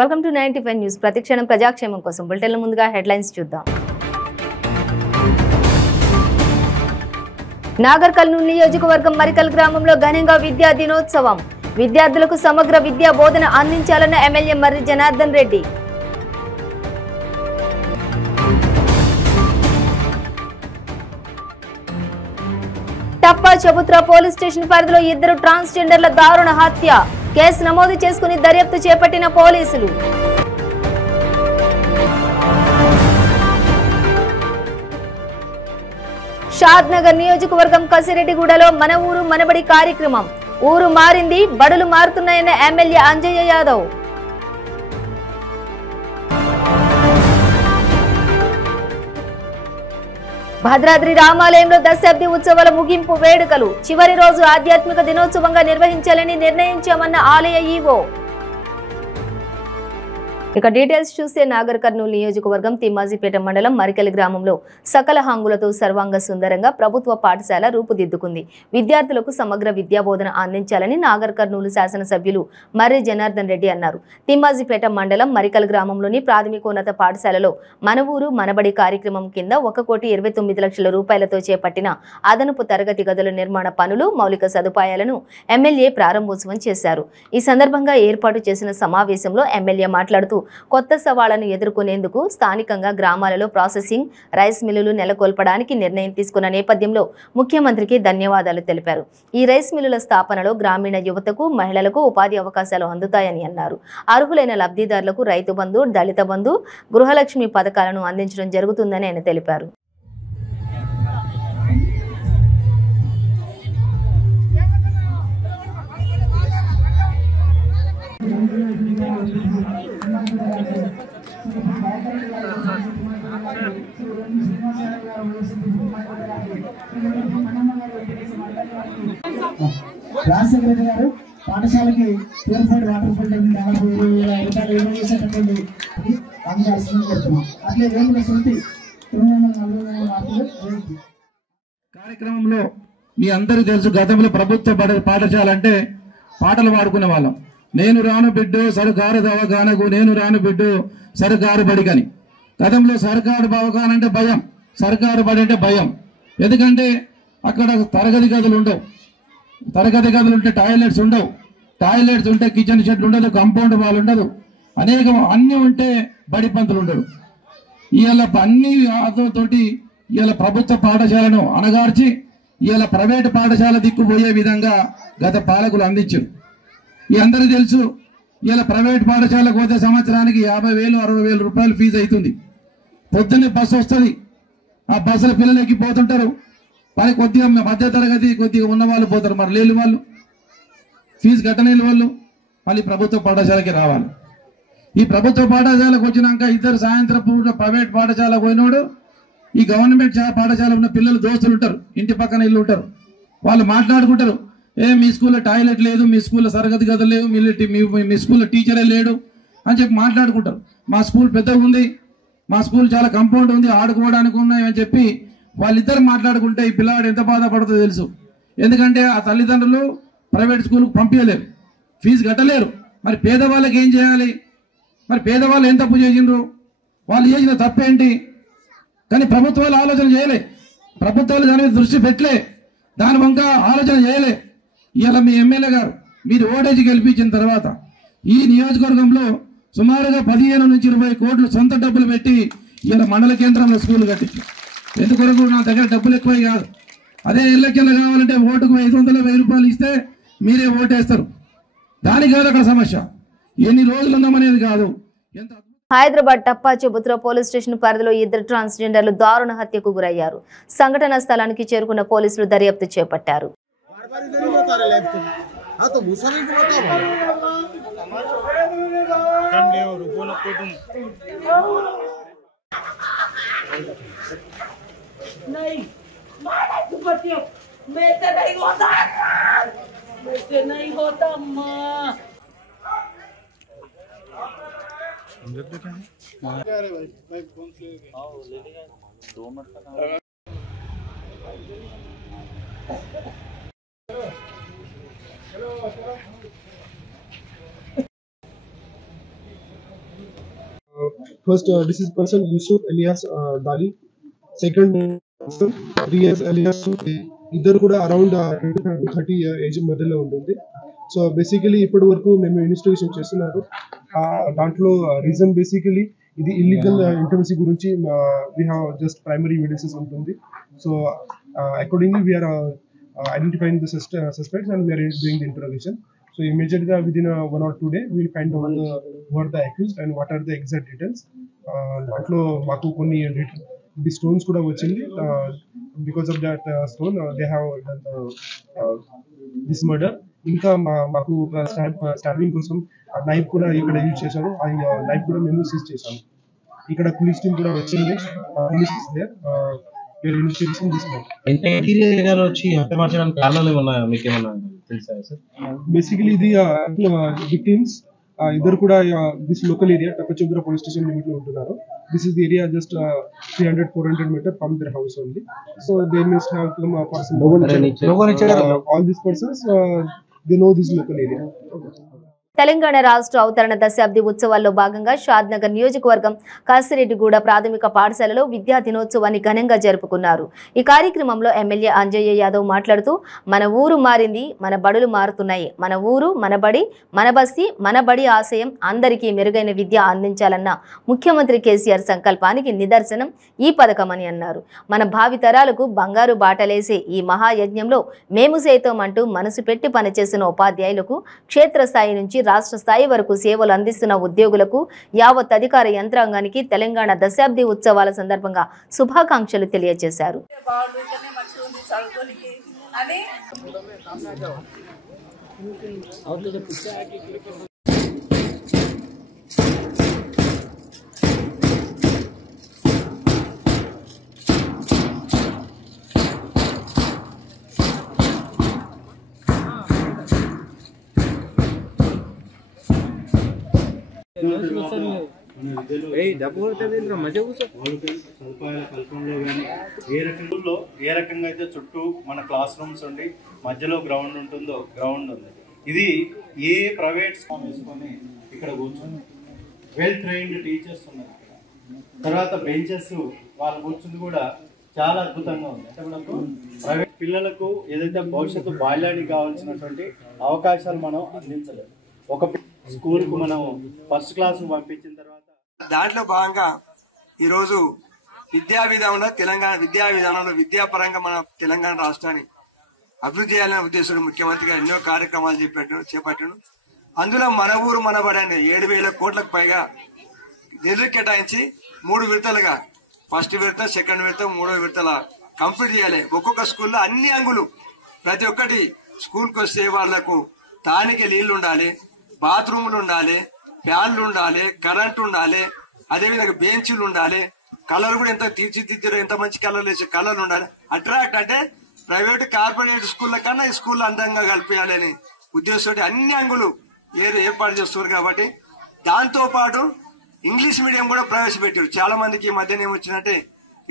Welcome to 95 news. ప్రతిక్షణం ప్రజాక్షేమం కోసం బులెటిన్ల ముందుగా హెడ్లైన్స్ చూద్దాం. నాగర్ కర్నూలు నియోజకవర్గం మరికల్ గ్రామంలో ఘనంగా విద్యా దినోత్సవం. విద్యార్థులకు సమగ్ర విద్యా బోధన అందించాలన్న ఎమ్మెల్యే మర్రి జనార్దన్ రెడ్డి. టప్పా చబుత్రా పోలీస్ స్టేషన్ పరిధిలో 2 ట్రాన్స్జెండర్ల దారుణ హత్య. కేసు నమోదు చేసుకుని దర్యాప్తు చేపట్టిన పోలీసులు. షాద్నగర్ నియోజకవర్గం కసిరెడ్డిగూడలో మన ఊరు మనబడి కార్యక్రమం. ఊరు మారింది, బడులు మారుతున్నాయన్న ఎమ్మెల్యే అంజయ్య యాదవ్. భద్రాద్రి రామాలయంలో దశాబ్ది ఉత్సవాల ముగింపు వేడుకలు. చివరి రోజు ఆధ్యాత్మిక దినోత్సవంగా నిర్వహించాలని నిర్ణయించామన్న ఆలయ ఈవో. ఇక డీటెయిల్స్ చూస్తే నాగర్ కర్నూలు నియోజకవర్గం తిమ్మాజిపేట మండలం మరికల్ గ్రామంలో సకల హంగులతో సర్వాంగ సుందరంగా ప్రభుత్వ పాఠశాల రూపుదిద్దుకుంది. విద్యార్థులకు సమగ్ర విద్యా బోధన అందించాలని నాగర్ కర్నూలు శాసనసభ్యులు మర్రి జనార్దన్ రెడ్డి అన్నారు. తిమ్మాజిపేట మండలం మరికల్ గ్రామంలోని ప్రాథమికోన్నత పాఠశాలలో మన ఊరు మనబడి కార్యక్రమం కింద 1,29 లక్షల రూపాయలతో చేపట్టిన అదనపు తరగతి గదుల నిర్మాణ పనులు, మౌలిక సదుపాయాలను ఎమ్మెల్యే ప్రారంభోత్సవం చేశారు. ఈ సందర్భంగా ఏర్పాటు చేసిన సమావేశంలో ఎమ్మెల్యే మాట్లాడుతూ కొత్త సవాళ్లను ఎదుర్కొనేందుకు స్థానికంగా గ్రామాలలో ప్రాసెసింగ్ రైస్ మిల్లులు నెలకొల్పడానికి నిర్ణయం తీసుకున్న నేపథ్యంలో ముఖ్యమంత్రికి ధన్యవాదాలు తెలిపారు. ఈ రైస్ మిల్లుల స్థాపనలో గ్రామీణ యువతకు, మహిళలకు ఉపాధి అవకాశాలు అందుతాయని అన్నారు. అర్హులైన లబ్ధిదారులకు రైతు బంధు, దళిత బంధు, గృహలక్ష్మి పథకాలను అందించడం జరుగుతుందని ఆయన తెలిపారు. రాజశేఖర గారు పాఠశాలకి ప్యూరిఫైడ్ వాటర్ ఫిల్టర్ 40,000 రూపాయలు విలువ చేసేటటువంటి అట్లే వేముల శృతి 940 మార్కులు. కార్యక్రమంలో మీ అందరూ తెలుసు, గతంలో ప్రభుత్వ పాఠశాల అంటే పాటలు పాడుకునే వాళ్ళం. నేను రాను బిడ్డు సర్కారు దవాఖానకు, నేను రాను బిడ్డు సర్కారు బడికని. గతంలో సర్కారు దవాఖాన అంటే భయం, సర్కారు బడి అంటే భయం. ఎందుకంటే అక్కడ తరగతి గదులు ఉండవు, తరగతి గదులు ఉంటే టాయిలెట్స్ ఉండవు, టాయిలెట్స్ ఉంటే కిచెన్ షెడ్ ఉండదు, కాంపౌండ్ వాల్ ఉండదు, అన్నీ ఉంటే బడి పంతులు ఉండడు. ఇవాళ అన్ని ఆతోటి ఇవాళ ప్రభుత్వ పాఠశాలను అణగార్చి ఇవాళ ప్రైవేటు పాఠశాల దిక్కుపోయే విధంగా గత పాలకులు అందించారు. ఈ అందరికీ తెలుసు, ఇవాళ ప్రైవేట్ పాఠశాలకు పోతే సంవత్సరానికి 50,000, 60,000 రూపాయలు ఫీజు అవుతుంది. పొద్దున్నే బస్సు వస్తుంది, ఆ బస్సులో పిల్లలు ఎక్కిపోతుంటారు. కానీ కొద్దిగా మధ్య తరగతి కొద్దిగా ఉన్న వాళ్ళు పోతారు, మరి లేని వాళ్ళు, ఫీజు కట్టలేని వాళ్ళు మళ్ళీ ప్రభుత్వ పాఠశాలకి రావాలి. ఈ ప్రభుత్వ పాఠశాలకు వచ్చినాక ఇద్దరు సాయంత్రం పూట ప్రైవేట్ పాఠశాలకు పోయినోడు ఈ గవర్నమెంట్ పాఠశాల ఉన్న పిల్లలు దోస్తులు ఉంటారు, ఇంటి పక్కన ఇల్లు ఉంటారు, వాళ్ళు మాట్లాడుకుంటారు. మీ స్కూల్లో టాయిలెట్ లేదు, మీ స్కూల్లో తరగతి గదులు లేవు, మీ స్కూల్లో టీచరే లేడు అని చెప్పి మాట్లాడుకుంటారు. మా స్కూల్ పెద్దగా ఉంది, మా స్కూల్ చాలా కంపౌండ్ ఉంది, ఆడుకోవడానికి ఉన్నాయి అని చెప్పి వాళ్ళిద్దరు మాట్లాడుకుంటే ఈ పిల్లవాడు ఎంత బాధపడుతుందో తెలుసు. ఎందుకంటే ఆ తల్లిదండ్రులు ప్రైవేట్ స్కూల్కి పంపించలేరు, ఫీజు కట్టలేరు. మరి పేదవాళ్ళకి ఏం చేయాలి? మరి పేదవాళ్ళు ఏం తప్పు చేసిండ్రు? వాళ్ళు చేసిన తప్పేంటి? కానీ ప్రభుత్వాలు ఆలోచన చేయలే, ప్రభుత్వాలు దాని మీద దృష్టి పెట్టలే, దాని వంక ఆలోచన చేయలే. ఇవాళ మీ ఎమ్మెల్యే గారు మీరు ఓటేజ్ గెలిపించిన తర్వాత ఈ నియోజకవర్గంలో సుమారుగా 15 నుంచి 20 కోట్లు సొంత డబ్బులు పెట్టి ఇవాళ మండల కేంద్రంలో స్కూల్ కట్టించారు. ఎందుకొరకు నా దగ్గర డబ్బులు ఎక్కువ కాదు, అదే ఎల్లకెళ్ళ కావాలంటే ఓటుకు 500, 1000 రూపాయలు ఇస్తే మీరే ఓటేస్తారు. దానికి కాదు అక్కడ సమస్య, ఎన్ని రోజులు ఉందామనేది కాదు. ఎంత హైదరాబాద్ టప్పా చబుత్రా పోలీస్ స్టేషన్ పరిధిలో 2 ట్రాన్స్జెండర్లు దారుణ హత్యకు గురయ్యారు. సంఘటన స్థలానికి చేరుకున్న పోలీసులు దర్యాప్తు చేపట్టారు. First, this is person Yusuf Elias Dali. Second person Riyaz Elias Sufi. ఇద్దరు కూడా అరౌండ్ 30 ఏజ్ మధ్యలో ఉంటుంది. సో బేసికలీ ఇప్పటి వరకు మేము ఇన్వెస్టిగేషన్ చేస్తున్నారు. దాంట్లో రీజన్ బేసికలీ ఇది ఇల్లీగల్ ఇంటర్మసీ గురించి we have just primary evidences ఉంటుంది. So accordingly we're identifying the suspects and we're doing the interrogation. So immediately within 1 or 2 days we will find out who are the accused and what are the exact details. దాంట్లో మాకు కొన్ని the stones కూడా వచ్చింది. Because of that stone they have done this murder. ఇంకా మాకు starving కోసం knife కూడా ఇక్కడ యూజ్ చేశారు. ఆ నైఫ్ కూడా మేము సీజ్ చేశాము. ఇక్కడ పోలీస్ టీమ్ కూడా వచ్చింది. Police is there. బేసికలీ ఇది విక్టిమ్స్ ఇద్దరు కూడా this local area Tappachandra police station limit లో ఉంటున్నారు. This is area just 300-400 meter from their house only. So they must have come a person. All these persons they know this local area. Telangana రాష్ట్ర అవతరణ దశాబ్ది ఉత్సవాల్లో భాగంగా షాద్నగర్ నియోజకవర్గం కాసిరెడ్డిగూడ ప్రాథమిక పాఠశాలలో విద్యా దినోత్సవాన్ని ఘనంగా జరుపుకున్నారు. ఈ కార్యక్రమంలో ఎమ్మెల్యే అంజయ్య యాదవ్ మాట్లాడుతూ మన ఊరు మారింది, మన బడులు మారుతున్నాయి, మన ఊరు మన బడి, మన బస్తీ మన బడి ఆశయం అందరికీ మెరుగైన విద్య అందించాలన్న ముఖ్యమంత్రి కేసీఆర్ సంకల్పానికి నిదర్శనం ఈ పథకమని అన్నారు. మన భావితరాలకు బంగారు బాటలేసే ఈ మహాయజ్ఞంలో మేము సైతం అంటూ మనసు పెట్టి పనిచేసిన ఉపాధ్యాయులకు, క్షేత్రస్థాయి నుంచి రాష్ట్ర స్థాయి వరకు సేవలు అందిస్తున్న ఉద్యోగులకు, యావత్ అధికార యంత్రాంగానికి తెలంగాణ దశాబ్ది ఉత్సవాల సందర్భంగా శుభాకాంక్షలు తెలియజేశారు. సదుపాయాల కల్పనలో కానీ ఏ రకంగా అయితే చుట్టూ మన క్లాస్ రూమ్స్ ఉండి మధ్యలో గ్రౌండ్ ఉంటుందో గ్రౌండ్ ఉంది. ఇది ఏ ప్రైవేట్ స్కూల్ వేసుకొని ఇక్కడ కూర్చొని వెల్ ట్రైన్డ్ టీచర్స్ ఉన్నారు. తర్వాత బెంచెస్ వాళ్ళు కూర్చుంది కూడా చాలా అద్భుతంగా ఉంది. అంటే మనకు ప్రైవేట్ పిల్లలకు ఏదైతే భవిష్యత్తు బాల్యానికి కావాల్సినటువంటి అవకాశాలు మనం అందించలేదు. ఒక స్కూల్కు మనం ఫస్ట్ క్లాస్ పంపించిన తర్వాత దాంట్లో భాగంగా ఈరోజు తెలంగాణ విద్యా విధానంలో విద్యాపరంగా మన తెలంగాణ రాష్ట్రాన్ని అభివృద్ధి చేయాలనే ఉద్దేశంలో ముఖ్యమంత్రిగా ఎన్నో కార్యక్రమాలు చేపట్టాడు. అందులో మన ఊరు మన బడి 7,000 కోట్లకు పైగా నిధులు కేటాయించి 3 విడతలుగా ఫస్ట్ విడత, సెకండ్ విడత, 3వ విడతల కంప్లీట్ చేయాలి. ఒక్కొక్క స్కూల్లో అన్ని అంగులు ప్రతి ఒక్కటి స్కూల్కి వస్తే వాళ్లకు తానికి నీళ్లు ఉండాలి, బాత్రూములు ఉండాలి, ఫ్యాన్లు ఉండాలి, కరెంట్ ఉండాలి, అదేవిధంగా బెంచీలు ఉండాలి, కలర్ కూడా ఎంత తీర్చిదిద్దారు, ఎంత మంచి కలర్లు వేసే కలర్లు ఉండాలి. అట్రాక్ట్ అంటే ప్రైవేట్ కార్పొరేట్ స్కూళ్ల కన్నా ఈ స్కూల్ అందంగా కలిపేయాలని ఉద్దేశంతో అన్ని అంగులు ఏర్పాటు చేస్తున్నారు. కాబట్టి దాంతో పాటు ఇంగ్లీష్ మీడియం కూడా ప్రవేశపెట్టారు. చాలా మందికి ఈ మధ్యన ఏమొచ్చిందంటే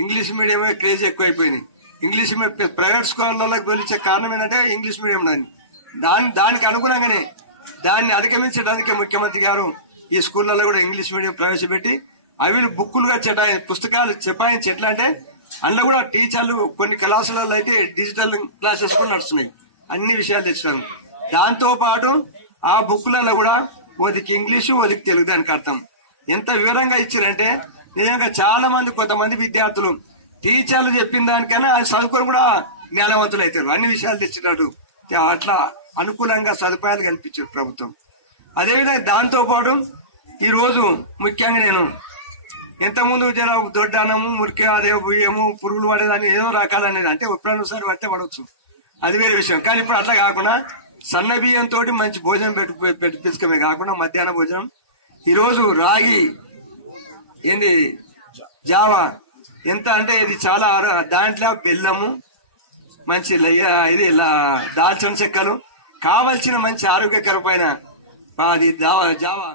ఇంగ్లీష్ మీడియమే క్రేజ్ ఎక్కువైపోయింది. ఇంగ్లీష్ ప్రైవేట్ స్కూళ్ళకి వెళ్ళించే కారణం ఏంటంటే ఇంగ్లీష్ మీడియం దానికి అనుగుణంగానే దాన్ని అధిగమించడానికి ముఖ్యమంత్రి గారు ఈ స్కూళ్లలో కూడా ఇంగ్లీష్ మీడియం ప్రవేశపెట్టి అవి బుక్కులుగా పుస్తకాలు చెపాయించి ఎట్లా అంటే అందులో కూడా టీచర్లు కొన్ని క్లాసులలో అయితే డిజిటల్ క్లాసెస్ కూడా నడుస్తున్నాయి. అన్ని విషయాలు తెచ్చినారు. దాంతో పాటు ఆ బుక్కులలో కూడా ఓదికి ఇంగ్లీషు, ఓదికి తెలుగు. దానికి అర్థం ఎంత వివరంగా ఇచ్చారంటే నిజంగా చాలా మంది కొంతమంది విద్యార్థులు టీచర్లు చెప్పిన దానికైనా అది చదువుకొని కూడా జ్ఞానవంతులు అవుతారు. అన్ని విషయాలు తెచ్చినట్టు అట్లా అనుకూలంగా సదుపాయాలు కల్పించారు ప్రభుత్వం. అదేవిధంగా దాంతో పాటు ఈ రోజు ముఖ్యంగా నేను ఇంతకుముందు జర దొడ్డానము, మురికి, అదే బియ్యము, పురుగులు పడేదాన్ని ఏదో రకాలనేది అంటే ఎప్పుడైనా ఒకసారి పడితే పడవచ్చు, అది వేరే విషయం. కానీ ఇప్పుడు అట్లా కాకుండా సన్న బియ్యంతో మంచి భోజనం పెట్టించుకోమే కాకుండా మధ్యాహ్న భోజనం ఈరోజు రాగి జావా ఎంత అంటే ఇది చాలా దాంట్లో బెల్లము, మంచి ఇది దాల్చిన చెక్కలు కావలసిన మంచి ఆరోగ్యకరమైన అది జావా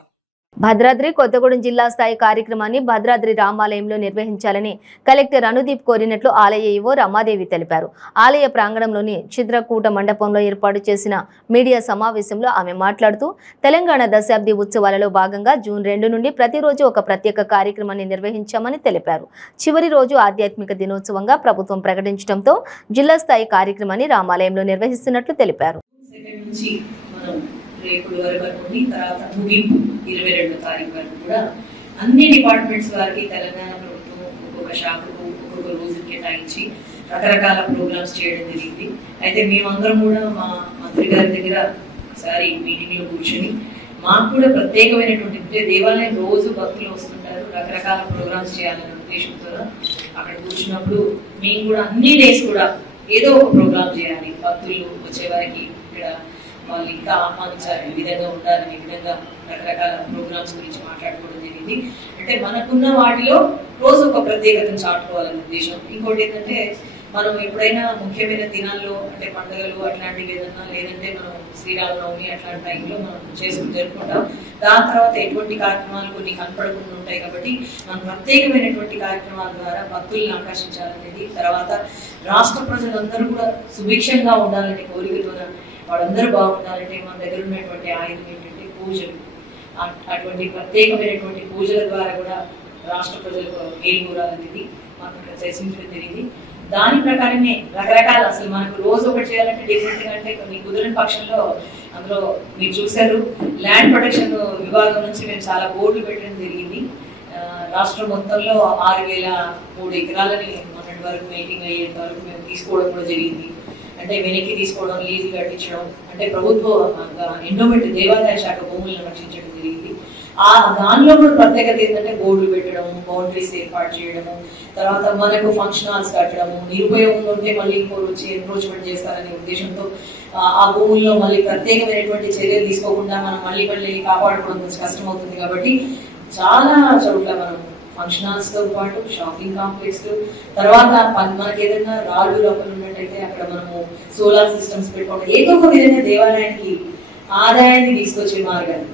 భద్రాద్రి కొత్తగూడెం జిల్లా స్థాయి కార్యక్రమాన్ని భద్రాద్రి రామాలయంలో నిర్వహించాలని కలెక్టర్ అనుదీప్ కోరినట్లు ఆలయ ఈవో రమాదేవి తెలిపారు. ఆలయ ప్రాంగణంలోని చిత్రకూట మండపంలో ఏర్పాటు చేసిన మీడియా సమావేశంలో ఆమె మాట్లాడుతూ తెలంగాణ దశాబ్ది ఉత్సవాలలో భాగంగా జూన్ 2 నుండి ప్రతిరోజు ఒక ప్రత్యేక కార్యక్రమాన్ని నిర్వహించామని తెలిపారు. చివరి రోజు ఆధ్యాత్మిక దినోత్సవంగా ప్రభుత్వం ప్రకటించడంతో జిల్లా స్థాయి కార్యక్రమాన్ని రామాలయంలో నిర్వహిస్తున్నట్లు తెలిపారు. రేపుల వరకు నుండి తర్వాత ముగింపు 22వ తారీఖు వరకు కూడా అన్ని డిపార్ట్మెంట్స్ వారికి తెలంగాణ ప్రభుత్వం ఒక్కొక్క శాఖకు ఒక్కొక్క రోజు కేటాయించి రకరకాల ప్రోగ్రామ్స్ చేయడం జరిగింది. అయితే మేమందరం కూడా మా మంత్రి గారి దగ్గర ఒకసారి మీటింగ్ లో కూర్చొని మాకు కూడా ప్రత్యేకమైనటువంటి దేవాలయం రోజు భక్తులు వస్తుంటారు, రకరకాల ప్రోగ్రామ్స్ చేయాలనే ఉద్దేశంతో అక్కడ కూర్చున్నప్పుడు మేము కూడా అన్ని డేస్ కూడా ఏదో ఒక ప్రోగ్రామ్ చేయాలి, భక్తులు వచ్చే వారికి ఇక్కడ వాళ్ళు ఇంకా ఆహ్వానించాలి, ఈ విధంగా ఉండాలని ఈ విధంగా రకరకాల ప్రోగ్రామ్స్ గురించి మాట్లాడుకోవడం జరిగింది. అంటే మనకున్న వాటిలో రోజు ఒక ప్రత్యేకతను చాటుకోవాలనే ఉద్దేశం. ఇంకోటి ఏంటంటే మనం ఎప్పుడైనా ముఖ్యమైన దినాల్లో అంటే పండుగలు అట్లాంటివి ఏదన్నా లేదంటే మనం శ్రీరామనవమి అట్లాంటి టైంలో మనం జరుపుకుంటాం. దాని తర్వాత ఎటువంటి కార్యక్రమాలు కొన్ని కనపడకుండా ఉంటాయి కాబట్టి మనం ప్రత్యేకమైనటువంటి కార్యక్రమాల ద్వారా భక్తుల్ని ఆకర్షించాలనేది, తర్వాత రాష్ట్ర ప్రజలందరూ కూడా సుభిక్షంగా ఉండాలనే కోరికతో వాళ్ళందరూ బాగుండాలంటే మన దగ్గర ఉన్నటువంటి ఆయుధం ఏంటంటే పూజలు. అటువంటి ప్రత్యేకమైనటువంటి పూజల ద్వారా కూడా రాష్ట్ర ప్రజలకు మేలుకూరాలనేది మనం ఇక్కడ చర్చించడం జరిగింది. దాని ప్రకారమే రకరకాల అసలు మనకు రోజు ఒకటి చేయాలంటే డిఫరెంట్ గా అంటే కొన్ని కుదరని పక్షంలో అందులో మీరు చూశారు ల్యాండ్ ప్రొటెక్షన్ విభాగం నుంచి మేము చాలా బోర్డులు పెట్టడం జరిగింది. రాష్ట్రం మొత్తంలో 6,003 ఎకరాలని మొన్నటి వరకు మేకింగ్ అయ్యేంత వరకు మేము తీసుకోవడం కూడా జరిగింది. అంటే వెనక్కి తీసుకోవడం, లీజు కట్టించడం, అంటే ప్రభుత్వ ఎండోమెంట్ దేవాదాయ శాఖ భూములను రక్షించడం జరిగింది. దానిలో కూడా ప్రత్యేకత ఏంటంటే బోర్డులు పెట్టడం, బౌండరీస్ ఏర్పాటు చేయడము, తర్వాత మనకు ఫంక్షన్ హాల్స్ కట్టడము, నిరుపయోగంగా ఉంటే మళ్ళీ ఇంకోటి వచ్చి ఎన్క్రోచ్మెంట్ చేస్తారనే ఉద్దేశంతో ఆ భూముల్లో మళ్ళీ ప్రత్యేకమైనటువంటి చర్యలు తీసుకోకుండా మనం మళ్ళీ కాపాడుకోవడం కొంచెం కష్టం అవుతుంది. కాబట్టి చాలా చోట్ల మనం ఫంక్షన్ హాల్స్ తో పాటు షాపింగ్ కాంప్లెక్స్, తర్వాత మనకి ఏదైనా రాళ్ళు లోపల ఉన్నట్టయితే అక్కడ మనము సోలార్ సిస్టమ్స్ పెట్టుకోవడం, ఏదో ఒక విధంగా దేవాలయానికి ఆదాయాన్ని తీసుకొచ్చే మార్గాన్ని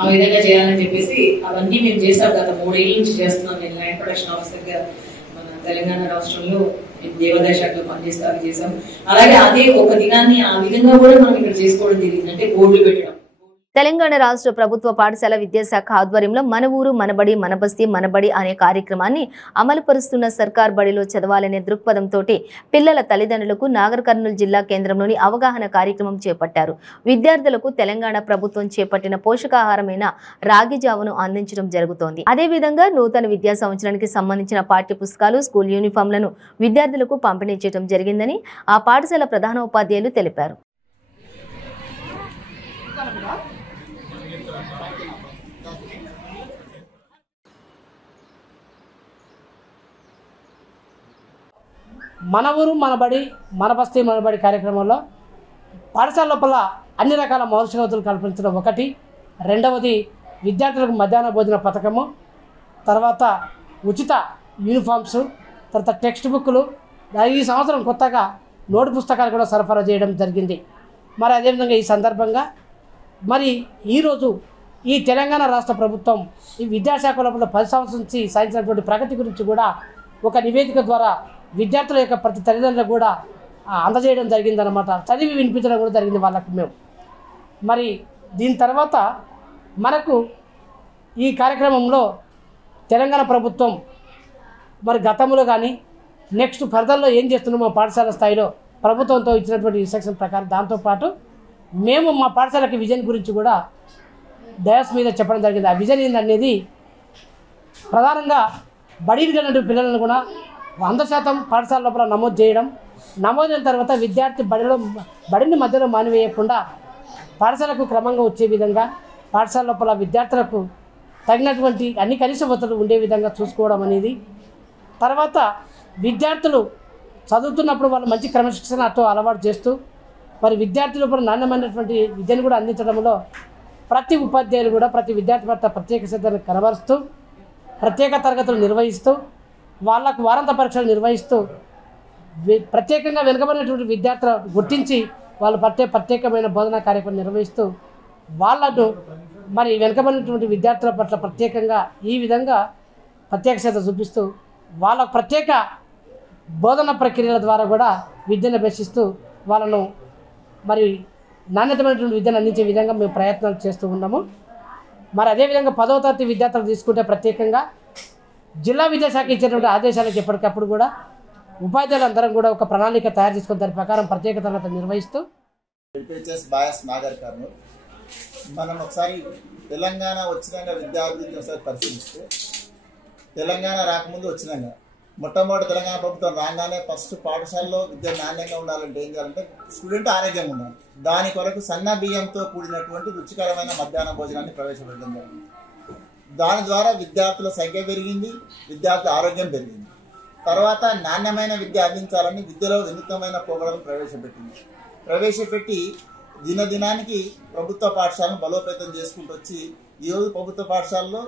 ఆ విధంగా చేయాలని చెప్పేసి అవన్నీ మేము చేస్తాం. గత 3 ఏళ్ళ నుంచి చేస్తున్నాం. నేను ల్యాండ్ ప్రొటెక్షన్ ఆఫీసర్ గా మన తెలంగాణ రాష్ట్రంలో దేవాదాయ శాఖలో పనిచేస్తూ అవి చేసాం. అలాగే అదే ఒక దినాన్ని ఆ విధంగా కూడా మనం ఇక్కడ చేసుకోవడం జరిగింది, అంటే బోర్డులు పెట్టడం. తెలంగాణ రాష్ట్ర ప్రభుత్వ పాఠశాల విద్యాశాఖ ఆధ్వర్యంలో మన ఊరు మనబడి మనబస్తీ మనబడి అనే కార్యక్రమాన్ని అమలు పరుస్తున్న సర్కార్ బడిలో చదవాలనే దృక్పథంతో పిల్లల తల్లిదండ్రులకు నాగర్ కర్నూలు జిల్లా కేంద్రంలోని అవగాహన కార్యక్రమం చేపట్టారు. విద్యార్థులకు తెలంగాణ ప్రభుత్వం చేపట్టిన పోషకాహారమైన రాగి జావను అందించడం జరుగుతోంది. అదేవిధంగా నూతన విద్యా సంవత్సరానికి సంబంధించిన పాఠ్య పుస్తకాలు, స్కూల్ యూనిఫామ్లను విద్యార్థులకు పంపిణీ చేయడం జరిగిందని ఆ పాఠశాల ప్రధానోపాధ్యాయులు తెలిపారు. మన ఊరు మన బడి మన బస్తీ మన బడి కార్యక్రమంలో పాఠశాల లోపల అన్ని రకాల మౌలిక వసతులు కల్పించడం ఒకటి. రెండవది విద్యార్థులకు మధ్యాహ్న భోజన పథకము, తర్వాత ఉచిత యూనిఫామ్స్, తర్వాత టెక్స్ట్ బుక్లు, ఈ సంవత్సరం కొత్తగా నోటు పుస్తకాలు కూడా సరఫరా చేయడం జరిగింది. మరి అదేవిధంగా ఈ సందర్భంగా మరి ఈరోజు ఈ తెలంగాణ రాష్ట్ర ప్రభుత్వం ఈ విద్యాశాఖ లోపల 10 సంవత్సరం నుంచి సాధించినటువంటి ప్రగతి గురించి కూడా ఒక నివేదిక ద్వారా విద్యార్థుల యొక్క ప్రతి తల్లిదండ్రులకు కూడా అందజేయడం జరిగిందనమాట. చదివి వినిపించడం కూడా జరిగింది వాళ్ళకు మేము. మరి దీని తర్వాత మనకు ఈ కార్యక్రమంలో తెలంగాణ ప్రభుత్వం మరి గతంలో కానీ నెక్స్ట్ ఫర్దర్లో ఏం చేస్తున్నామో పాఠశాల స్థాయిలో ప్రభుత్వంతో ఇచ్చినటువంటి ఇన్స్ట్రక్షన్ ప్రకారం దాంతోపాటు మేము మా పాఠశాలకి విజన్ గురించి కూడా డయాస్ మీద చెప్పడం జరిగింది. ఆ విజన్ ఏందనేది ప్రధానంగా బడికి వెళ్ళిన పిల్లలను కూడా 100% పాఠశాల లోపల నమోదు చేయడం, నమోదైన తర్వాత విద్యార్థి బడిని మధ్యలో మానివేయకుండా పాఠశాలకు క్రమంగా వచ్చే విధంగా పాఠశాల లోపల విద్యార్థులకు తగినటువంటి అన్ని కనీస వసతులు ఉండే విధంగా చూసుకోవడం అనేది, తర్వాత విద్యార్థులు చదువుతున్నప్పుడు వాళ్ళు మంచి క్రమశిక్షణతో అలవాటు చేస్తూ మరి విద్యార్థుల లోపల నాణ్యమైనటువంటి విద్యను కూడా అందించడంలో ప్రతి ఉపాధ్యాయులు కూడా ప్రతి విద్యార్థి పట్ల ప్రత్యేక శ్రద్ధను కనబరుస్తూ ప్రత్యేక తరగతులు నిర్వహిస్తూ వాళ్ళకు వారాంత పరీక్షలు నిర్వహిస్తూ ప్రత్యేకంగా వెనుకబడినటువంటి విద్యార్థులను గుర్తించి వాళ్ళ ప్రత్యేకమైన బోధనా కార్యక్రమం నిర్వహిస్తూ వాళ్ళను మరి వెనుకబడినటువంటి విద్యార్థుల పట్ల ప్రత్యేకంగా ఈ విధంగా ప్రత్యేక శ్రద్ధ చూపిస్తూ వాళ్ళ ప్రత్యేక బోధన ప్రక్రియల ద్వారా కూడా విద్యను అభ్యసిస్తూ వాళ్ళను మరి నాణ్యతమైనటువంటి విద్యను అందించే విధంగా మేము ప్రయత్నాలు చేస్తూ ఉన్నాము. మరి అదేవిధంగా 10వ తరగతి విద్యార్థులు తీసుకుంటే ప్రత్యేకంగా జిల్లా విద్యాశాఖ ఇచ్చేటువంటి ఆదేశాలకు ఎప్పటికప్పుడు కూడా ఉపాధ్యాయులందరం కూడా ఒక ప్రణాళిక తయారు చేసుకుని దాని ప్రకారం ప్రత్యేక తరగతి నిర్వహిస్తూ బాయస్ నాగర్ కర్నూలు. మనం ఒకసారి తెలంగాణ వచ్చినాక విద్యార్థిని ఒకసారి పరిశీలిస్తే తెలంగాణ రాకముందు వచ్చినాక మొట్టమొదటి తెలంగాణ ప్రభుత్వం రాగానే ఫస్ట్ పాఠశాలలో విద్య నాణ్యంగా ఉండాలంటే ఏం చేయాలంటే స్టూడెంట్ ఆరోగ్యంగా ఉండాలి. దాని కొరకు సన్న బియ్యంతో కూడినటువంటి రుచికరమైన మధ్యాహ్న భోజనాన్ని ప్రవేశపెట్టడం జరిగింది. దాని ద్వారా విద్యార్థుల సంఖ్య పెరిగింది, విద్యార్థుల ఆరోగ్యం పెరిగింది. తర్వాత నాణ్యమైన విద్య అందించాలని విద్యలో వినూత్నమైన పోకడలను ప్రవేశపెట్టి దినదినానికి ప్రభుత్వ పాఠశాలను బలోపేతం చేసుకుంటూ వచ్చి ఈరోజు ప్రభుత్వ పాఠశాలలో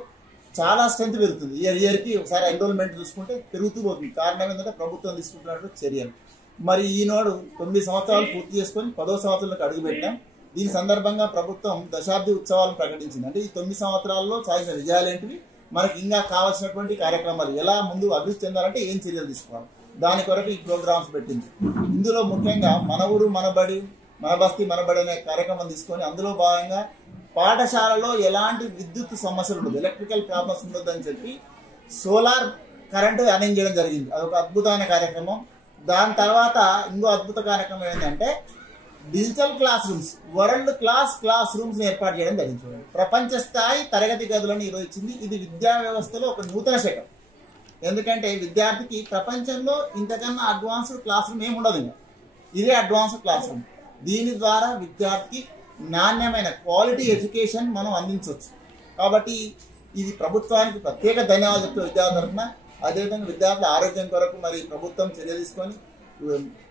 చాలా స్ట్రెంత్ పెరుగుతుంది. ఇయర్కి ఒకసారి ఎన్రోల్మెంట్ చూసుకుంటే పెరుగుతూ పోతుంది. కారణం ఏంటంటే ప్రభుత్వం తీసుకుంటున్నటువంటి చర్యలు. మరి ఈనాడు 9 సంవత్సరాలు పూర్తి చేసుకొని 10వ సంవత్సరంలోకి అడుగుపెట్టాం. దీని సందర్భంగా ప్రభుత్వం దశాబ్ది ఉత్సవాలను ప్రకటించింది. అంటే ఈ 9 సంవత్సరాల్లో సాధించిన విజయాలు ఏంటివి, మనకి ఇంకా కావాల్సినటువంటి కార్యక్రమాలు ఎలా ముందు అభివృద్ధి చెందాలంటే ఏం చర్యలు తీసుకోవాలి, దాని కొరకు ఈ ప్రోగ్రామ్స్ పెట్టింది. ఇందులో ముఖ్యంగా మన ఊరు మనబడి మన బస్తీ మనబడి అనే కార్యక్రమం తీసుకొని అందులో భాగంగా పాఠశాలలో ఎలాంటి విద్యుత్ సమస్యలు ఉండదు, ఎలక్ట్రికల్ ప్రాబ్లమ్స్ ఉండొద్దని చెప్పి సోలార్ కరెంటు అరేంజ్ చేయడం జరిగింది. అదొక అద్భుతమైన కార్యక్రమం. దాని తర్వాత ఇంకో అద్భుత కార్యక్రమం ఏంటంటే digital class rooms, world class rooms ఏర్పాటు చేయడం జరిగింది. ప్రపంచ స్థాయి తరగతి గదులను నిర్వహించింది. ఇది విద్యా వ్యవస్థలో ఒక నూతన శకం. ఎందుకంటే విద్యార్థికి ప్రపంచంలో ఇంతకన్నా అడ్వాన్స్డ్ క్లాస్ రూమ్ ఏమి ఉండదు. ఇంకా ఇదే అడ్వాన్స్డ్ క్లాస్ రూమ్. దీని ద్వారా విద్యార్థికి నాణ్యమైన క్వాలిటీ ఎడ్యుకేషన్ మనం అందించవచ్చు. కాబట్టి ఇది ప్రభుత్వానికి ప్రత్యేక ధన్యవాదాలు చెప్తూ విద్యార్థుల తరఫున. అదేవిధంగా విద్యార్థుల ఆరోగ్యం కొరకు మరి ప్రభుత్వం చర్య తీసుకొని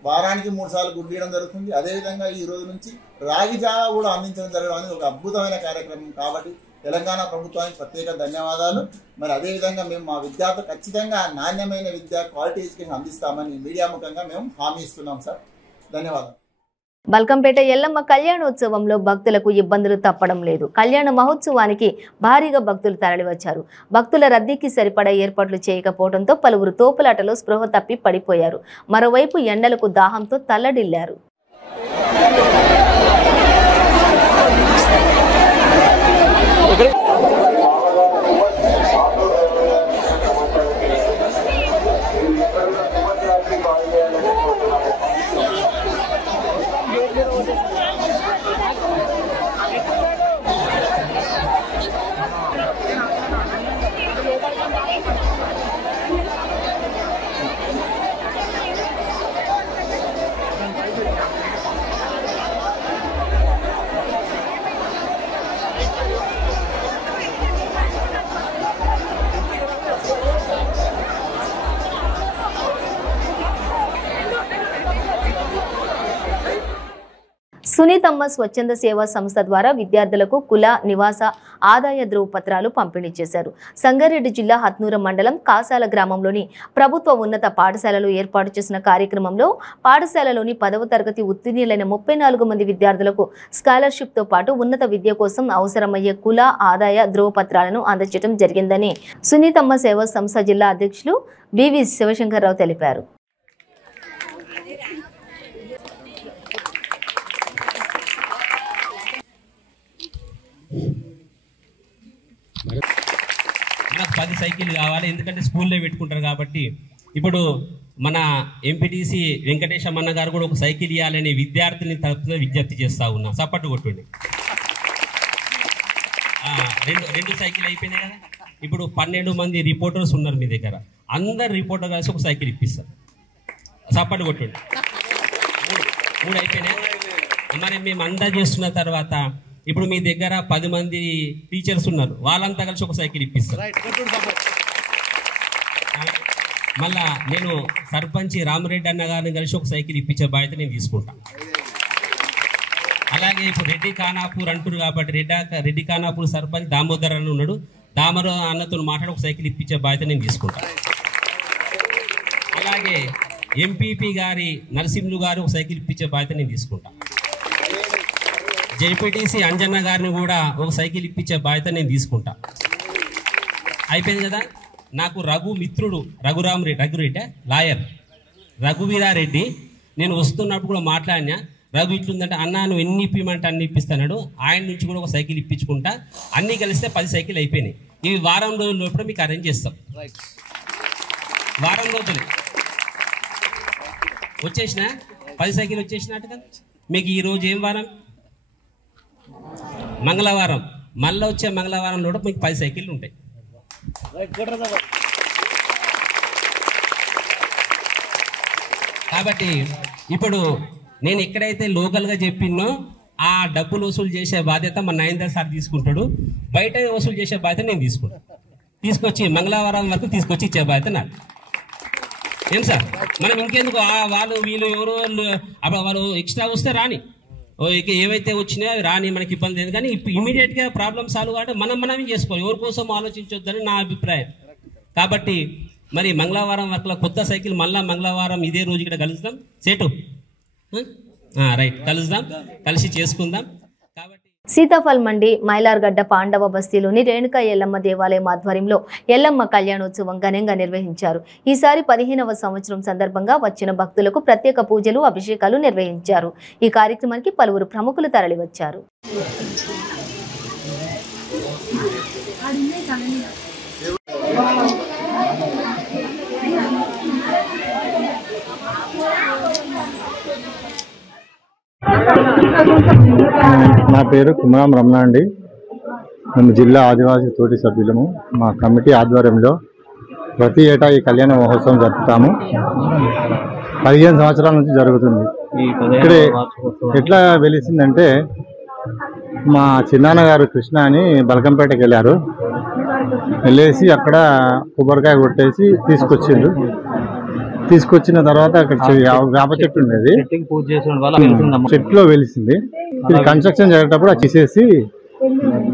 వారానికి 3 సార్లు గుడ్డు తీయడం జరుగుతుంది. అదేవిధంగా ఈ రోజు నుంచి రాగి జావా కూడా అందించడం జరగడం అనేది ఒక అద్భుతమైన కార్యక్రమం. కాబట్టి తెలంగాణ ప్రభుత్వానికి ప్రత్యేక ధన్యవాదాలు. మరి అదేవిధంగా మేము మా విద్యార్థులు ఖచ్చితంగా నాణ్యమైన విద్య క్వాలిటీ ఎడ్యుకేషన్ అందిస్తామని మీడియా ముఖంగా మేము హామీ ఇస్తున్నాం సార్. ధన్యవాదాలు. బల్కంపేట ఎల్లమ్మ కళ్యాణోత్సవంలో భక్తులకు ఇబ్బందులు తప్పడం లేదు. కళ్యాణ మహోత్సవానికి భారీగా భక్తులు తరలివచ్చారు. భక్తుల రద్దీకి సరిపడా ఏర్పాట్లు చేయకపోవడంతో పలువురు తోపులాటలో స్పృహ తప్పి పడిపోయారు. మరోవైపు ఎండలకు దాహంతో తల్లడిల్లారు. సునీతమ్మ స్వచ్ఛంద సేవా సంస్థ ద్వారా విద్యార్థులకు కుల నివాస ఆదాయ ధృవపత్రాలు పంపిణీ చేశారు. సంగారెడ్డి జిల్లా హత్నూర మండలం కాసాల గ్రామంలోని ప్రభుత్వ ఉన్నత పాఠశాలలో ఏర్పాటు చేసిన కార్యక్రమంలో పాఠశాలలోని 10వ తరగతి ఉత్తీర్ణులైన 34 మంది విద్యార్థులకు స్కాలర్షిప్తో పాటు ఉన్నత విద్య కోసం అవసరమయ్యే కుల ఆదాయ ధృవపత్రాలను అందజేయడం జరిగిందని సునీతమ్మ సేవా సంస్థ జిల్లా అధ్యక్షులు బివి శివశంకర్రావు తెలిపారు. మనకు 10 సైకిల్ కావాలి, ఎందుకంటే స్కూల్లో పెట్టుకుంటారు. కాబట్టి ఇప్పుడు మన ఎంపీటీసీ వెంకటేశమన్న గారు కూడా ఒక సైకిల్ ఇవ్వాలని విద్యార్థుల్ని తరపున విజ్ఞప్తి చేస్తా ఉన్నా. సపోర్ట్ కొట్టండి. రెండు సైకిల్ అయిపోయినాయి కదా. ఇప్పుడు 12 మంది రిపోర్టర్స్ ఉన్నారు మీ దగ్గర. అందరు రిపోర్టర్ కలిసి ఒక సైకిల్ ఇప్పిస్తారు. సపోర్ట్ కొట్టండి. 3 అయిపోయినాయి. మరి మేము అందరు చేస్తున్న తర్వాత ఇప్పుడు మీ దగ్గర 10 మంది టీచర్స్ ఉన్నారు, వాళ్ళంతా కలిసి ఒక సైకిల్ ఇప్పిస్తారు. మళ్ళా నేను సర్పంచ్ రామరెడ్డి అన్న గారిని కలిసి ఒక సైకిల్ ఇప్పించే బాధ్యత నేను తీసుకుంటాను. అలాగే ఇప్పుడు రెడ్డి ఖానాపూర్ అంటారు కాబట్టి రెడ్డి ఖానాపూర్ సర్పంచ్ దామోదర్ అని ఉన్నాడు, దామోదర్ అన్నతో మాట్లాడి ఒక సైకిల్ ఇప్పించే బాధ్యత నేను తీసుకుంటాను. అలాగే ఎంపీపీ గారి నరసింహులు గారు ఒక సైకిల్ ఇప్పించే బాధ్యత నేను తీసుకుంటాను. జెడ్పీటీసీ అంజన్న గారిని కూడా ఒక సైకిల్ ఇప్పించే బాధ్యత నేను తీసుకుంటా. అయిపోయింది కదా. నాకు రఘు మిత్రుడు రఘురెడ్డి లాయర్ రఘువీరారెడ్డి నేను వస్తున్నప్పుడు కూడా మాట్లాడినా. రఘు ఇట్లుందంటే అన్న నువ్వు ఎన్ని ఇప్పిమంటే అన్ని ఇప్పిస్తాడు. ఆయన నుంచి కూడా ఒక సైకిల్ ఇప్పించుకుంటా. అన్నీ కలిస్తే 10 సైకిల్ అయిపోయినాయి. ఇవి వారం రోజుల లోపల మీకు అరేంజ్ చేస్తాం. వారం రోజులు వచ్చేసిన 10 సైకిల్ వచ్చేసినట్టుగా. మీకు ఈరోజు ఏం వారం? మంగళవారం. మళ్ళీ వచ్చే మంగళవారంలో మీకు 10 సైకిళ్ళు ఉంటాయి. కాబట్టి ఇప్పుడు నేను ఎక్కడైతే లోకల్గా చెప్పినో ఆ డబ్బులు వసూలు చేసే బాధ్యత మన నరేందర్ సార్ తీసుకుంటాడు. బయట వసూలు చేసే బాధ్యత నేను తీసుకుంటాను. తీసుకొచ్చి మంగళవారం వరకు తీసుకొచ్చి ఇచ్చే బాధ్యత నాకు. ఏం సార్ మనం ఇంకెందుకు వాళ్ళు వీళ్ళు ఎవరో వాళ్ళు ఎక్స్ట్రా వస్తే రాని, ఏవైతే వచ్చినాయో అవి రాని, మనకి ఇబ్బంది లేదు. కానీ ఇప్పుడు ఇమీడియట్గా ప్రాబ్లమ్ సాల్వ్ కాబట్టి మనమే చేసుకోవాలి. ఎవరి కోసం ఆలోచించొద్దని నా అభిప్రాయం. కాబట్టి మరి మంగళవారం వరకు కొత్త సైకిల్ మళ్ళీ మంగళవారం ఇదే రోజు ఇక్కడ కలుద్దాం. సేటు రైట్, కలుద్దాం, కలిసి చేసుకుందాం. కాబట్టి సీతాఫల్ మండి మైలార్గడ్డ పాండవ బస్తీలోని రేణుకా ఎల్లమ్మ దేవాలయం ఆధ్వర్యంలో ఎల్లమ్మ కళ్యాణోత్సవం ఘనంగా నిర్వహించారు. ఈసారి 15వ సంవత్సరం సందర్భంగా వచ్చిన భక్తులకు ప్రత్యేక పూజలు, అభిషేకాలు నిర్వహించారు. ఈ కార్యక్రమానికి పలువురు ప్రముఖులు తరలివచ్చారు. నా పేరు కుమారం రమణ అండి. మేము జిల్లా ఆదివాసీ తోటి సభ్యులము. మా కమిటీ ఆధ్వర్యంలో ప్రతి ఏటా ఈ కళ్యాణ మహోత్సవం జరుపుతాము. 15 సంవత్సరాల నుంచి జరుగుతుంది. ఇక్కడే ఎట్లా వెలిసిందంటే మా చిన్నాన్నగారు కృష్ణ అని బలకంపేటకి వెళ్ళారు. వెళ్ళేసి అక్కడ కొబ్బరికాయ కొట్టేసి తీసుకొచ్చిన తర్వాత అక్కడ వేప చెట్టు ఉండేది, చెట్టులో వెలిసింది. ఇది కన్స్ట్రక్షన్ జరిగేటప్పుడు అది తీసేసి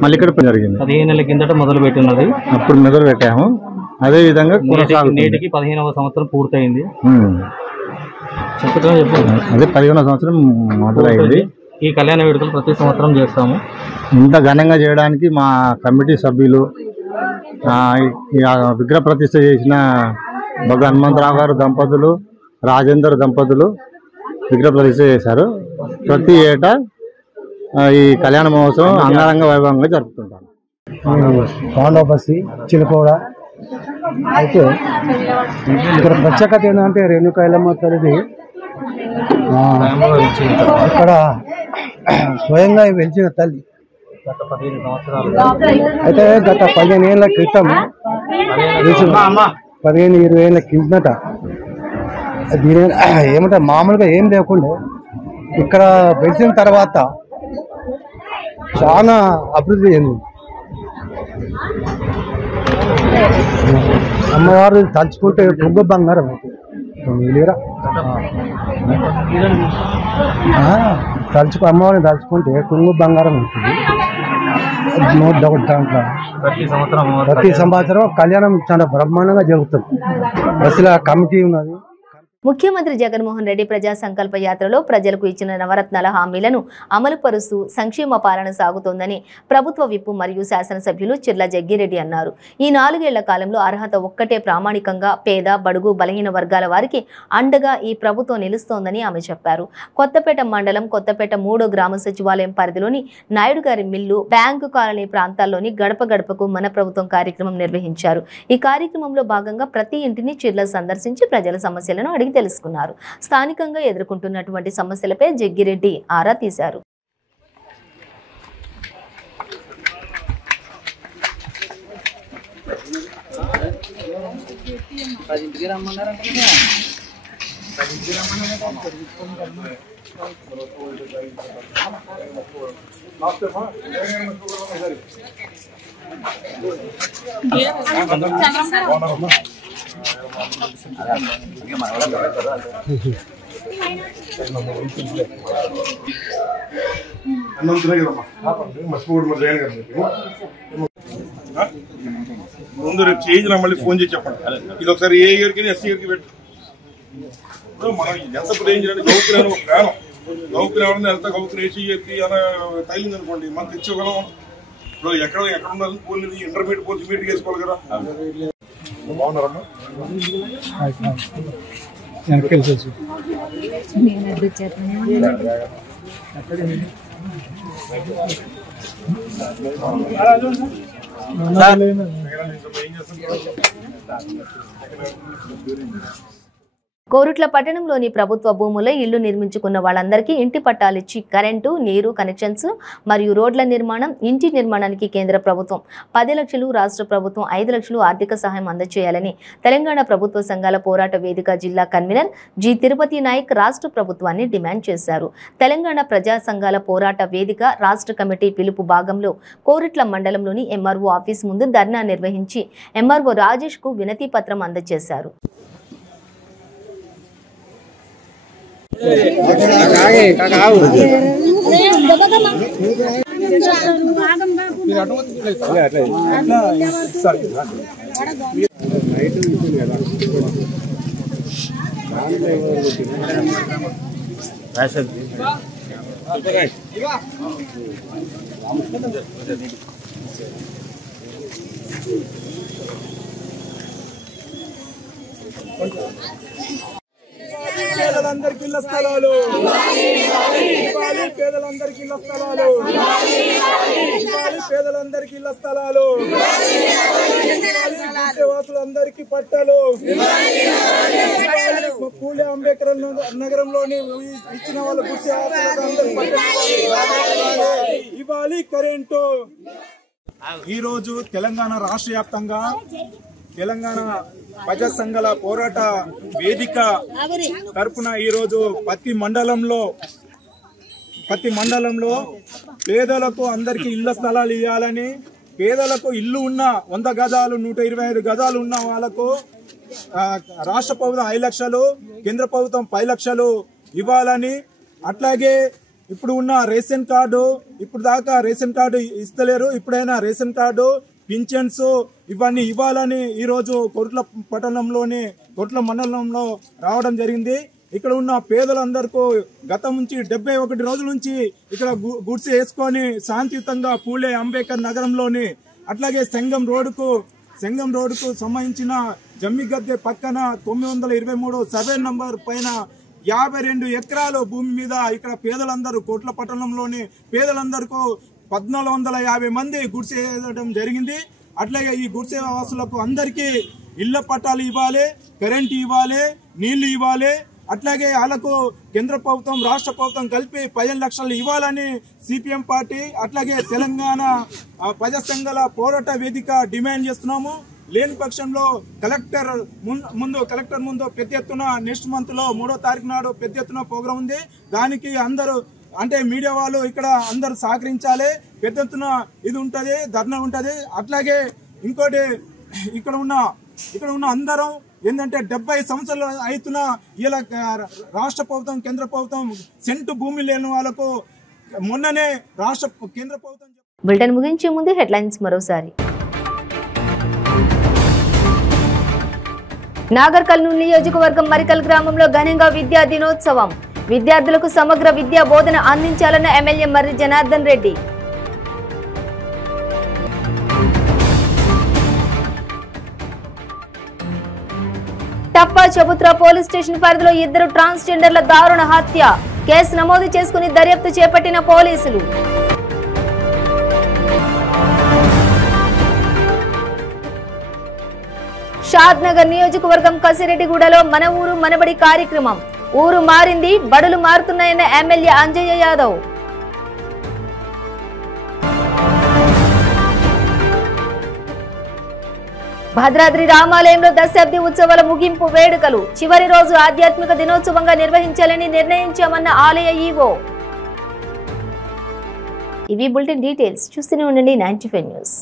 మళ్ళీ ఇక్కడ జరిగింది. 15 నెలల కిందట మొదలు పెట్టినది, అప్పుడు మొదలు పెట్టాము. అదే విధంగా నేటికి 15వ సంవత్సరం పూర్తయింది. అదే 15వ సంవత్సరం మొదలైంది. ఈ కళ్యాణ వేడుకలు ప్రతి సంవత్సరం చేస్తాము. ఇంత ఘనంగా చేయడానికి మా కమిటీ సభ్యులు, విగ్రహ ప్రతిష్ఠ చేసిన హనుమంతరావు గారు దంపతులు, రాజేందర్ దంపతులు విగ్రహ ప్రతిష్ఠ చేశారు. ప్రతి ఏటా ఈ కళ్యాణ మహోత్సవం అంగరంగ వైభవంగా జరుపుతుంటాం. పాండవ బస్తీ చిలుకోడ. అయితే ఇక్కడ ప్రత్యేకత ఏంటంటే రేణుకా ఎల్లమ్మ తల్లిది ఇక్కడ స్వయంగా వెలిచిన తల్లి. అయితే గత 15 ఏళ్ళ క్రితం, 15-20 ఏళ్ళ కిందట దీని ఏమంటే మామూలుగా ఏం లేకుండా ఇక్కడ వెలిసిన తర్వాత చాలా అభివృద్ధి చెందింది. అమ్మవారు తలుచుకుంటే పొంగు బంగారం అమ్మవారిని తలుచుకుంటే కొంగు బంగారం అవుతుంది. దాంట్లో ప్రతి సంవత్సరం కళ్యాణం చాలా బ్రహ్మాండంగా జరుగుతుంది. అసలు కమిటీ ఉన్నది. ముఖ్యమంత్రి జగన్మోహన్ రెడ్డి ప్రజా సంకల్ప యాత్రలో ప్రజలకు ఇచ్చిన నవరత్నాల హామీలను అమలు పరుస్తూ సంక్షేమ పాలన సాగుతోందని ప్రభుత్వ విప్ మరియు శాసనసభ్యులు చిర్ల జగ్గిరెడ్డి అన్నారు. ఈ 4 ఏళ్ల కాలంలో అర్హత ఒక్కటే ప్రామాణికంగా పేద, బడుగు, బలహీన వర్గాల వారికి అండగా ఈ ప్రభుత్వం నిలుస్తోందని ఆమె చెప్పారు. కొత్తపేట మండలం కొత్తపేట 3వ గ్రామ సచివాలయం పరిధిలోని నాయుడు గారి మిల్లు, బ్యాంకు కాలనీ ప్రాంతాల్లోని గడప గడపకు మన ప్రభుత్వం కార్యక్రమం నిర్వహించారు. ఈ కార్యక్రమంలో భాగంగా ప్రతి ఇంటిని చిర్ల సందర్శించి ప్రజల సమస్యలను అడిగి తెలుసుకున్నారు. స్థానికంగా ఎదుర్కొంటున్నటువంటి సమస్యలపై జగ్గిరెడ్డి ఆరా తీశారు. ముందు రేపు చేయించిన మళ్ళీ ఫోన్ చేసి చెప్పండి. ఇది ఒకసారి ఏ ఇయర్కి ఎస్సీ ఇయర్కి పెట్టు. మనం ఎంత చేయించడానికి గౌరవం ప్రాణం గౌకులు ఎవరైనా వెళ్తా గౌకులు వేసి చెప్పి అలా తగిలింది అనుకోండి మనం తెచ్చుకోగలం. ఇప్పుడు ఎక్కడ ఉండాలని పోలీసు ఇంటర్మీడియట్ పోలీసు ఇమీడియట్ వేసుకోవాలి కదా. బాగున్నారమ్మా? కోరుట్ల పట్టణంలోని ప్రభుత్వ భూముల్లో ఇళ్లు నిర్మించుకున్న వాళ్ళందరికీ ఇంటి పట్టాలిచ్చి కరెంటు, నీరు కనెక్షన్స్ మరియు రోడ్ల నిర్మాణం, ఇంటి నిర్మాణానికి కేంద్ర ప్రభుత్వం 10 లక్షలు, రాష్ట్ర ప్రభుత్వం 5 లక్షలు ఆర్థిక సహాయం అందజేయాలని తెలంగాణ ప్రభుత్వ సంఘాల పోరాట వేదిక జిల్లా కన్వీనర్ జి తిరుపతి నాయక్ రాష్ట్ర ప్రభుత్వాన్ని డిమాండ్ చేశారు. తెలంగాణ ప్రజా సంఘాల పోరాట వేదిక రాష్ట్ర కమిటీ పిలుపు భాగంలో కోరుట్ల మండలంలోని ఎంఆర్ఓ ఆఫీస్ ముందు ధర్నా నిర్వహించి ఎంఆర్ఓ రాజేష్ కు వినతి పత్రం అందజేశారు. పేదలందరికీ ఇళ్ల స్థలాలు, పేదలందరికీ ఇళ్ల స్థలాలు, పేదలందరికీ ఇళ్ల స్థలాలు, వాసులందరికీ పట్టాలు, పూలే అంబేద్కర్ నగరంలోని ఇచ్చిన వాళ్ళ గుర్తి ఇవ్వాలి కరెంటు. ఈరోజు తెలంగాణ రాష్ట్ర వ్యాప్తంగా తెలంగాణ ప్రజా సంఘాల పోరాట వేదిక తరపున ఈరోజు ప్రతి మండలంలో పేదలకు అందరికీ ఇళ్ల స్థలాలు ఇవ్వాలని, పేదలకు ఇల్లు ఉన్న 100 గజాలు 125 గజాలు ఉన్న వాళ్ళకు రాష్ట్ర ప్రభుత్వం 5 లక్షలు, కేంద్ర ప్రభుత్వం 10 లక్షలు ఇవ్వాలని, అట్లాగే ఇప్పుడు ఉన్న రేషన్ కార్డు ఇప్పుడు దాకా రేషన్ కార్డు ఇస్తలేరు, ఇప్పుడైనా రేషన్ కార్డు పింఛన్స్ ఇవన్నీ ఇవ్వాలని ఈరోజు కోరుట్ల పట్టణంలోని కోరుట్ల మండలంలో రావడం జరిగింది. ఇక్కడ ఉన్న పేదలందరికీ గతం నుంచి 71 రోజుల నుంచి ఇక్కడ గుడ్స్ వేసుకొని శాంతియుతంగా పూలే అంబేద్కర్ నగరంలోని అట్లాగే సంగం రోడ్డుకు సంబంధించిన జమ్మిగద్దె పక్కన 923 సర్వే నంబర్ పైన 52 ఎకరాలు భూమి మీద ఇక్కడ పేదలందరూ కోట్ల పట్టణంలోని పేదలందరికీ 1450 మంది గుడిసె వేయడం జరిగింది. అట్లాగే ఈ గుడిసె వాసులకు అందరికీ ఇళ్ల పట్టాలు ఇవ్వాలి, కరెంట్ ఇవ్వాలి, నీళ్లు ఇవ్వాలి, అట్లాగే వాళ్ళకు కేంద్ర ప్రభుత్వం రాష్ట్ర ప్రభుత్వం కలిపి 15 లక్షలు ఇవ్వాలని సిపిఎం పార్టీ అట్లాగే తెలంగాణ ప్రజా సంఘాల పోరాట వేదిక డిమాండ్ చేస్తున్నాము. లేని పక్షంలో కలెక్టర్ ముందు పెద్ద ఎత్తున నెక్స్ట్ మంత్ లో 3వ తారీఖు నాడు పెద్ద ఎత్తున ప్రోగ్రాం ఉంది. దానికి అందరూ అంటే మీడియా వాళ్ళు ఇక్కడ అందరూ సహకరించాలి. పెద్ద ఎత్తున ఇది ఉంటది, ధర్నా ఉంటది. అట్లాగే ఇంకోటి ఇక్కడ ఉన్న అందరం ఏంటంటే 70 సంవత్సరాలు అవుతున్న ఇలా రాష్ట్ర ప్రభుత్వం కేంద్ర ప్రభుత్వం సెంటు భూమి లేని వాళ్ళకు మొన్ననే రాష్ట్ర కేంద్ర ప్రభుత్వం. బులెటిన్ ముగించే ముందు హెడ్లైన్స్ మరోసారి. నాగర్ కర్నూలు నియోజకవర్గం మరికల్ గ్రామంలో ఘనంగా విద్యా దినోత్సవం. విద్యార్థులకు సమగ్ర విద్యా బోధన అందించాలన్న ఎమ్మెల్యే మర్రి జనార్దన్ రెడ్డి. టప్పా చబుత్రా పోలీస్ స్టేషన్ పరిధిలో 2 ట్రాన్స్జెండర్ల దారుణ హత్య. కేసు నమోదు చేసుకుని దర్యాప్తు చేపట్టిన పోలీసులు. షాద్నగర్ నియోజకవర్గం కసిరెడ్డిగూడలో మన ఊరు మనబడి కార్యక్రమం. ఊరు మారింది, బడులు మారుతున్నాయన్న ఎమ్మెల్యే అంజయ్య యాదవ్. భద్రాద్రి రామాలయంలో దశాబ్ది ఉత్సవాల ముగింపు వేడుకలు. చివరి రోజు ఆధ్యాత్మిక దినోత్సవంగా నిర్వహించాలని నిర్ణయించామన్న ఆలయ ఈవో. ఇవి బులెటిన్ డీటెయిల్స్. చూస్తూనే ఉండండి 95 న్యూస్.